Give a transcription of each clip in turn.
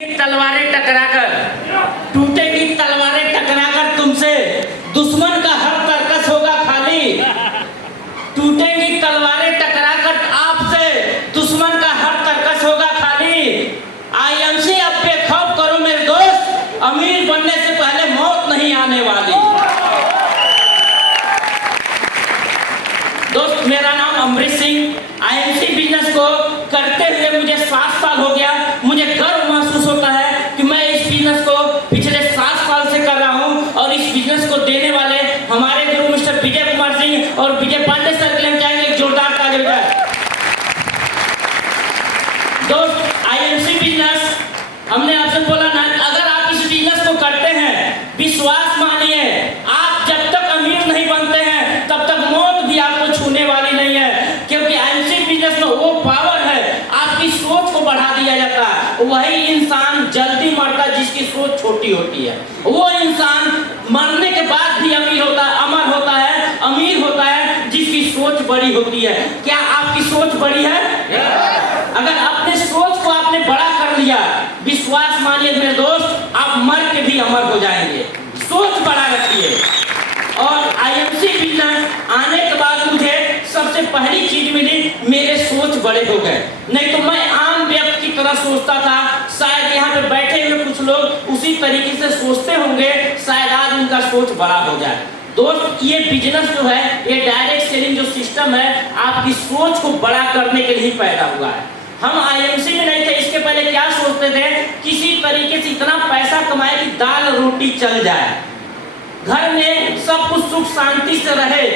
तलवारें टकराकर टूटेगी तलवारें टकराकर तुमसे, दुश्मन का हर तरकस होगा खाली। टूटेगी तलवारें टकराकर आपसे, दुश्मन का हर तरकस होगा खाली। आईएमसी अब बेखौफ करो मेरे दोस्त, अमीर बनने से पहले मौत नहीं आने वाली। दोस्त, मेरा नाम अमरीश सिंह। आईएमसी बिजनेस को करते हुए मुझे 7 साल हो गया। मुझे गर्व महसूस होता है कि मैं इस बिजनेस को पिछले 7 साल से कर रहा हूं और इस बिजनेस को देने वाले हमारे गुरु मिस्टर विजय कुमार सिंह और विजय पांडे सर के लिए हम चाहेंगे एक जोरदार ताली बजाएं। दोस्त, आईएमसी बिजनेस हमने आपसे बोला ना, अगर आप इस बिजनेस को करते हैं, विश्वास मानिए, आप जब तक अमीर नहीं बनते हैं तब तक मौत भी आपको छूने वाली नहीं है। क्योंकि आईएमसी बिजनेस में वो पावर है, आपकी सोच को बढ़ा दिया जाता है। वही इंसान जल्दी मरता है जिसकी सोच छोटी होती है। वो इंसान मरने के बाद भी अमीर होता है, अमर होता है, अमीर होता है जिसकी सोच बड़ी होती है। क्या आपकी सोच बड़ी है? अगर अपने सोच को आपने बड़ा कर लिया, विश्वास मानिए मेरे दोस्त, आप मर के भी अमर हो जाएंगे। सोच बड़ा रखिए। और आईएमसी बिजनेस आने के बाद मुझे सबसे पहली चीज मिली, मेरे सोच बड़े हो गए। नहीं तो मैं आम व्यक्ति की तरह सोचता था। शायद यहाँ पे बैठे हुए कुछ लोग उसी तरीके से सोचते होंगे, शायद आज उनका सोच बड़ा हो जाए। दोस्त, ये बिजनेस जो है, ये डायरेक्ट सेलिंग जो सिस्टम है, आपकी सोच को बड़ा करने के लिए पैदा हुआ है। हम आईएमसी में नहीं थे, इसके पहले क्या सोचते थे, किसी तरीके से इतना पैसा कमाए कि दाल रोटी चल जाए, घर में सब कुछ सुख शांति से रहे,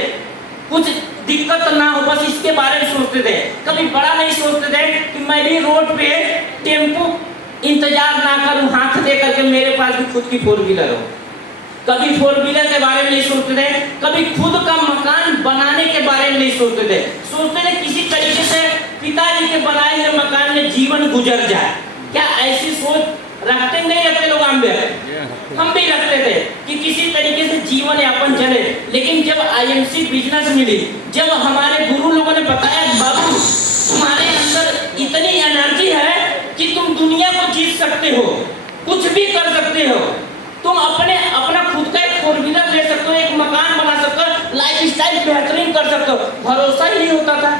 कुछ दिक्कत ना हो, बस इसके बारे में सोचते थे। कभी बड़ा नहीं सोचते थे कि मैं भी रोड पे टेम्पो इंतजार ना करूं, हाथ दे करके मेरे पास भी खुद की 4 व्हीलर हो। कभी 4 व्हीलर के बारे में नहीं सोचते थे, कभी खुद का मकान बनाने के बारे में नहीं सोचते थे। सोचते थे किसी तरीके से पिताजी के बनाए हुए मकान में जीवन गुजर जाए। क्या ऐसी सोच रखते नहीं रखते लोग? हम भी रखते थे कि किसी तरीके से जीवन यापन चले। लेकिन जब आईएमसी बिजनेस मिली, जब हमारे गुरु लोगों ने बताया, बाबू तुम्हारे अंदर इतनी एनर्जी है कि तुम दुनिया को जीत सकते हो, कुछ भी कर सकते हो, तुम अपना खुद का एक 4 व्हीलर ले सकते हो, एक मकान बना सकते हो, लाइफस्टाइल बेहतरीन कर सकते हो। भरोसा ही नहीं होता था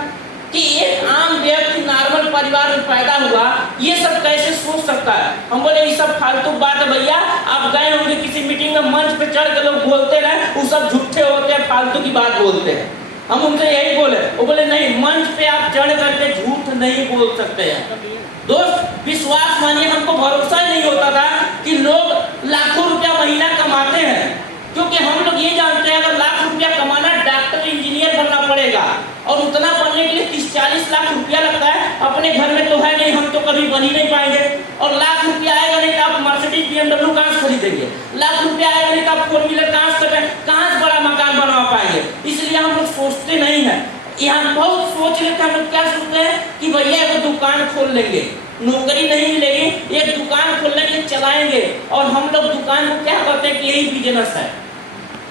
कि एक आम व्यक्ति नॉर्मल परिवार में पैदा हुआ, ये सब कैसे सोच सकता है। हम बोले ये सब फालतू बात है भैया। आप गए होंगे किसी मीटिंग में, मंच पे चढ़ के लोग बोलते रहे, वो सब झूठे होते हैं, फालतू की बात बोलते हैं। हम उनसे यही बोले, वो बोले नहीं, मंच पे आप चढ़ करके झूठ नहीं बोल सकते हैं। दोस्त, विश्वास मानिए, हमको भरोसा ही नहीं होता था कि लोग लाखों रुपया महीना कमाते हैं। क्योंकि हम लोग ये जानते हैं अगर लाख रुपया कमाना, डॉक्टर इंजीनियर बनना पड़ेगा, और उतना बनने के लिए 30-40 लाख रुपया लगता है। अपने घर में तो है नहीं, हम तो कभी बन ही नहीं पाएंगे। और लाख रुपया आएगा नहीं तो आप मर्सिडीज BMW कहाँ से खरीदेंगे? लाख रुपया आएगा नहीं तो आप 4 व्हीलर कहाँ से बड़ा मकान बनवा पाएंगे? इसलिए हम लोग सोचते नहीं है। यहाँ बहुत सोच लेते हैं। हम लोग क्या सोचते हैं कि भैया एक दुकान खोल लेंगे, नौकरी नहीं मिलेगी, एक दुकान खोल लेंगे, चलाएंगे। और हम लोग दुकान को क्या करते हैं कि यही बिजनेस है।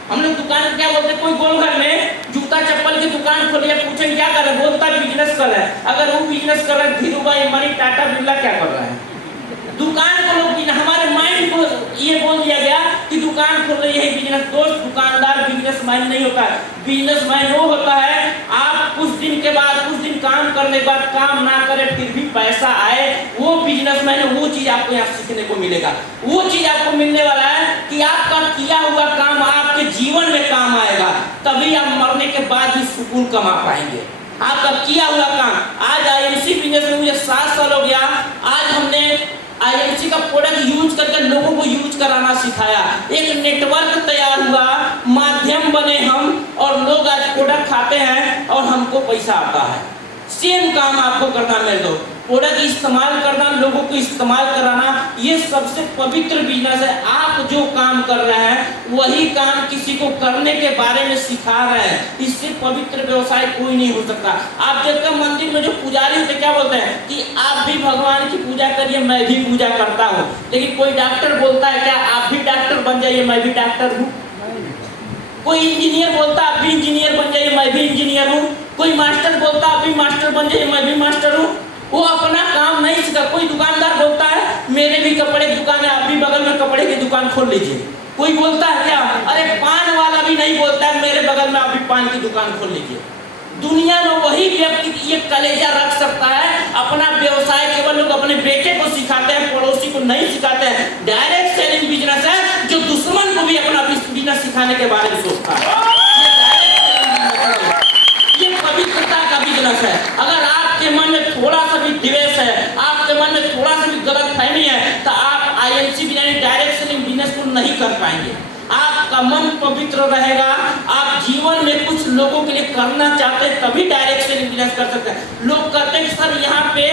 हम लोग दुकान को क्या बोलते हैं, कोई गोलघर में जूता चप्पल की दुकान खोलिए, पूछे क्या कर रहे हैं, बोलता है बिजनेस कर रहा है। अगर वो बिजनेस कर रहा है, धीरूभाई अंबानी, टाटा बिरला क्या कर रहा है? दुकान को लोग, हमारे माइंड को ये बोल दिया गया कि दुकान खोल रही है बिजनेस। दोस्त, दुकानदार बिजनेसमैन नहीं होता है। बिजनेसमैन वो होता है, आप कुछ दिन के बाद, कुछ दिन काम करने के बाद काम ना करे फिर भी पैसा आए, वो बिजनेसमैन है। वो चीज आपको यहाँ सीखने को मिलेगा। वो चीज आपको मिलने वाला है कि आपका किया हुआ काम आपके जीवन में काम आएगा, तभी आप मरने के बाद भी सुकून कमा पाएंगे। आपका किया हुआ काम। आज आईएमसी बिजनेस में मुझे 7 साल हो गया। आज हमने आईएमसी का प्रोडक्ट यूज करके लोगों को यूज कराना सिखाया। एक नेटवर्क तैयार हुआ, माध्यम बने हम, और लोग आज प्रोडक्ट खाते हैं और हमको पैसा आता है। सेम काम आपको करना मेरे दोस्त, प्रोडक्ट इस्तेमाल करना, लोगों को इस्तेमाल कराना, ये सबसे पवित्र बिजनेस है। आप जो काम कर रहे हैं वही काम किसी को करने के बारे में सिखा रहे हैं। इससे पवित्र व्यवसाय कोई नहीं हो सकता। आप जब तक मंदिर में जो पुजारी होते क्या बोलते हैं कि आप भी भगवान की पूजा करिए, मैं भी पूजा करता हूँ। लेकिन कोई डॉक्टर बोलता है क्या आप भी डॉक्टर बन जाइए, मैं भी डॉक्टर हूँ? कोई इंजीनियर बोलता आप भी इंजीनियर बन जाइए, मैं भी इंजीनियर हूँ? कोई मास्टर बोलता आप भी मास्टर बन जाइए, मैं भी मास्टर हूँ? वो अपना काम नहीं सीखा। कोई दुकानदार बोलता है मेरे भी कपड़े की दुकान है, आप भी बगल में कपड़े की दुकान खोल लीजिए। कोई बोलता है क्या? अरे पान वाला भी नहीं बोलता है मेरे बगल में आप भी पान की दुकान खोल लीजिए। दुनिया में वही व्यक्ति ये कलेजा रख सकता है। अपना व्यवसाय केवल लोग अपने बेटे को सिखाते हैं, पड़ोसी को नहीं सिखाते हैं। डायरेक्ट सेलिंग बिजनेस है जो दुश्मन को भी अपना बिजनेस सिखाने के बारे में सोचता है। ये पवित्रता का बिजनेस है। अगर आपके मन में थोड़ा सा भी द्वेष है, आपके मन में थोड़ा सा भी गलतफहमी है, तो आप आईएमसी डायरेक्ट सेलिंग बिजनेस को नहीं कर पाएंगे। आपका मन पवित्र रहेगा, आप जीवन में कुछ लोगों के लिए करना चाहते हैं तभी डायरेक्ट सेलिंग बिजनेस कर सकते हैं। लोग कहते हैं कि सर यहाँ पे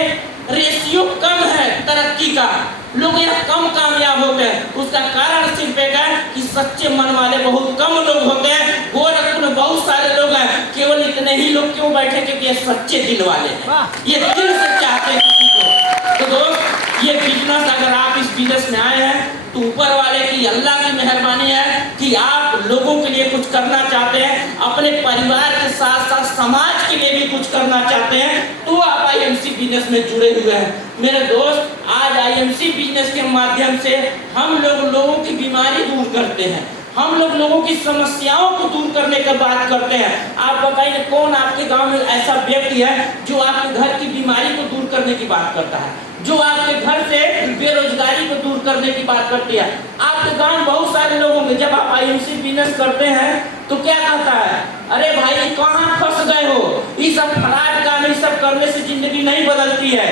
रेशियो कम है तरक्की का, लोग यहाँ कम कामयाब होते हैं। उसका कारण सिर्फ एक है कि सच्चे मन वाले बहुत कम लोग होते हैं। गोरखपुर में बहुत सारे लोग हैं, केवल इतने ही लोग क्यों बैठे क्योंकि ये सच्चे दिल वाले हैं, ये दिल से चाहते हैं किसी को। तो दोस्त ये बिजनेस अगर आप इस बिजनेस में आए हैं तो ऊपर वाले की अल्लाह की मेहरबानी है कि आप लोगों के लिए कुछ करना चाहते हैं, अपने परिवार के साथ साथ समाज के लिए भी कुछ करना चाहते हैं, तो आप आईएमसी बिजनेस में जुड़े हुए हैं। मेरे दोस्त, आज आईएमसी बिजनेस के माध्यम से हम लोगों की बीमारी दूर करते हैं, हम लोगों की समस्याओं को दूर करने की बात करते हैं। आप बताइए कौन आपके गांव में ऐसा व्यक्ति है जो आपके घर की बीमारी को दूर करने की बात करता है, जो आपके घर से बेरोजगारी को दूर करने की बात करती है। आपके गांव में बहुत सारे लोग होंगे, जब आप आईएमसी बिजनेस करते हैं तो क्या कहता है, अरे भाई कहाँ फंस गए हो, ये सब फ्रॉड काम, ये सब करने से जिंदगी नहीं बदलती है।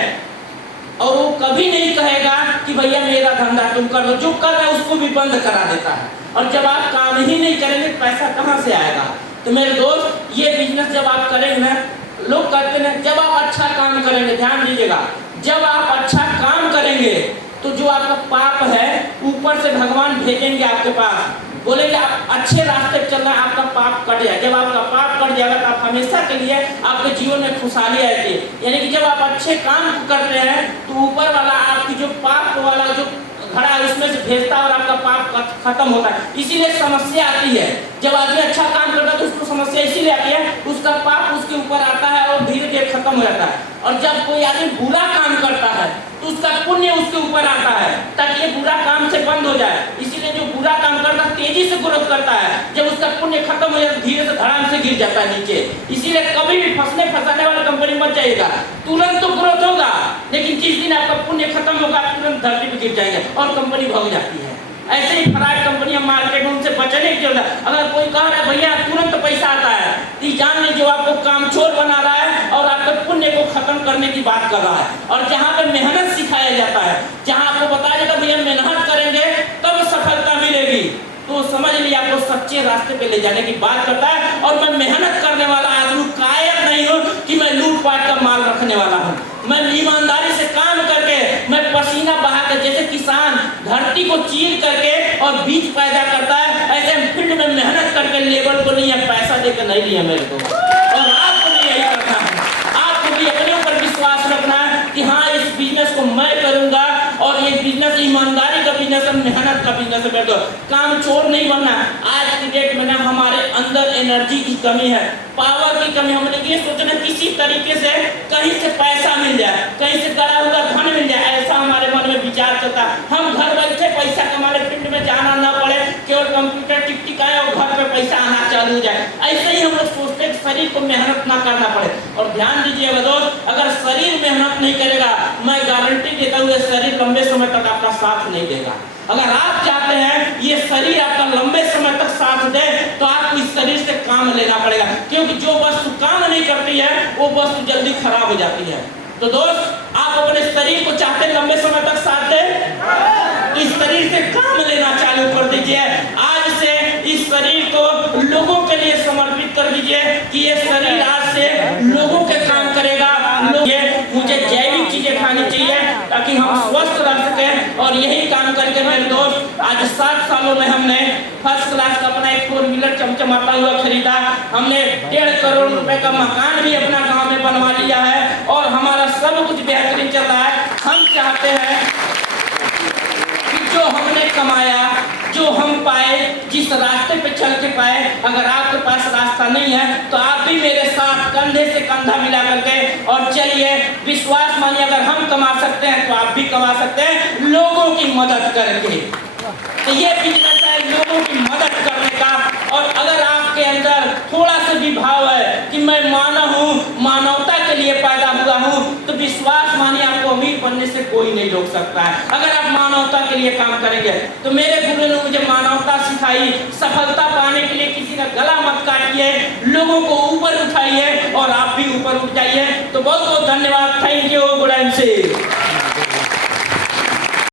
और वो कभी नहीं कहेगा कि भैया मेरा धंधा तुम कर लो, जो कर रहा है उसको भी बंद करा देता है। और जब आप काम ही नहीं करेंगे पैसा कहाँ से आएगा? तो मेरे दोस्त, ये बिजनेस जब आप करेंगे ना, लोग कहते हैं जब आप अच्छा काम करेंगे, ध्यान दीजिएगा, जब आप अच्छा काम करेंगे तो जो आपका पाप है ऊपर से भगवान भेजेंगे आपके पास, बोलेंगे आप अच्छे रास्ते पे चलना, आपका पाप कट जाए। जब आपका पाप कट जाएगा तो आप हमेशा के लिए आपके जीवन में खुशहाली आएगी। यानी कि जब आप अच्छे काम करते हैं तो ऊपर वाला आपकी जो पाप वाला जो घड़ा है उसमें से भेजता है और आपका पाप खत्म होता है। इसीलिए समस्या आती है, जब आदमी अच्छा काम करता है तो उसको समस्या इसीलिए आती है, उसका पाप उसके ऊपर आता है और धीरे धीरे खत्म हो जाता है। और जब कोई आदमी बुरा काम करता है तो उसका पुण्य उसके ऊपर आता है ताकि ये बुरा काम से बंद हो जाए। इसीलिए जो बुरा काम करता है तेजी से ग्रोथ करता है, जब उसका पुण्य खत्म हो जाता है धीरे से धड़ाम से गिर जाता है नीचे। इसीलिए कभी भी फंसाने वाली कंपनी मत जाइएगा, तुरंत तो ग्रोथ होगा लेकिन जिस दिन आपका पुण्य खत्म होगा तुरंत धरती पे गिर जाएंगे और कंपनी भाग जाती है। ऐसे ही फ्रॉड कंपनियां मार्केट में, उनसे बचने की जरूरत है। अगर कोई कह रहा है भैया तुरंत पैसा आता है, तो जान लीजिए जो आपको कामचोर बना रहा है और आपके पुण्य को खत्म करने की बात कर रहा है। और जहाँ पे मेहनत सिखाया जाता है, जहाँ आपको बताया जाता है भैया मेहनत करेंगे तब सफलता मिलेगी, तो समझ लीजिए आपको सच्चे रास्ते पे ले जाने की बात करता है। और मैं मेहनत करने वाला आदमी कायर नहीं हूँ कि मैं लूटपाट का माल रखने वाला हूँ। मैं ईमानदारी से काम करके, मैं पसीना बहा कर, जैसे किसान धरती को चीर करके और बीज पैदा करता है, ऐसे फील्ड में मेहनत करके लेबर को नहीं है, पैसा देकर नहीं लिया मेरे को। और आपको भी यही करना है, आपको भी अपने ऊपर विश्वास रखना है कि हाँ इस बिजनेस को मैं करूंगा और ये बिजनेस ईमानदारी का बिजनेस है, मेहनत का बिजनेस है। मेरे काम चोर नहीं बनना। आज की डेट में ना हमारे अंदर एनर्जी की कमी है, पावर की कमी। हमने ये सोचना किसी तरीके से कहीं से पैसा मिल जाए, कहीं से गड़ा हुआ धन मिल जाए, ऐसा हमारे मन में विचार चलता है। हम घर बैठे पैसा कमाने, फील्ड में जाना ना पड़े, केवल कंप्यूटर टिक टिकाए और घर पे पैसा आना चालू हो जाए। ऐसे ही हम लोग सोचते हैं शरीर को मेहनत ना करना पड़े। और ध्यान दीजिएगा दोस्त, अगर शरीर मेहनत नहीं करेगा, मैं गारंटी देता हूँ शरीर लंबे समय तक आपका साथ नहीं देगा। अगर आप चाहते हैं ये शरीर आपका लंबे समय तक साथ दे तो आपको इस शरीर से काम लेना पड़ेगा, क्योंकि जो वस्तु काम नहीं करती है वो वस्तु जल्दी खराब हो जाती है। तो दोस्त, आप अपने शरीर को चाहते हैं लंबे समय तक साथ दे, तो इस शरीर से काम लेना चालू कर दीजिए। आज से इस शरीर को लोगों के लिए समर्पित कर दीजिए कि ये शरीर आज से लोगों के काम करेगा। मुझे जैविक चीजें खानी चाहिए ताकि हम स्वस्थ रह सकें। और यही काम करके मेरे दोस्त आज 7 सालों में हमने फर्स्ट क्लास का अपना एक 4 व्हीलर चमचमाता हुआ खरीदा। हमने 1.5 करोड़ रुपए का मकान भी अपना गांव में बनवा लिया है और हमारा सब कुछ बेहतरीन चल रहा है। हम चाहते हैं कि जो हमने कमाया, जो हम पाए, जिस रास्ते पे चल के पाए, अगर आपके पास रास्ता नहीं है तो आप भी मेरे साथ कंधे से कंधा मिला करके और चलिए। विश्वास मानिए, अगर हम कमा सकते हैं तो आप भी कमा सकते हैं, लोगों की मदद करके। तो ये बिजनेस है लोगों की मदद करने का। और अगर आपके अंदर थोड़ा सा भी भाव है कि मैं मानव हूँ, मानवता के लिए पैदा हुआ हूँ, तो विश्वास मानिए आपको अमीर बनने से कोई नहीं रोक सकता है। अगर आप मानवता के लिए काम करेंगे तो मेरे गुरु ने मुझे मानवता सिखाई। सफलता पाने के लिए किसी का गला मत काटिए, लोगों को ऊपर उठाइए और आप भी ऊपर उठ जाइए। तो बहुत बहुत धन्यवाद। Thank you. गुड एंड से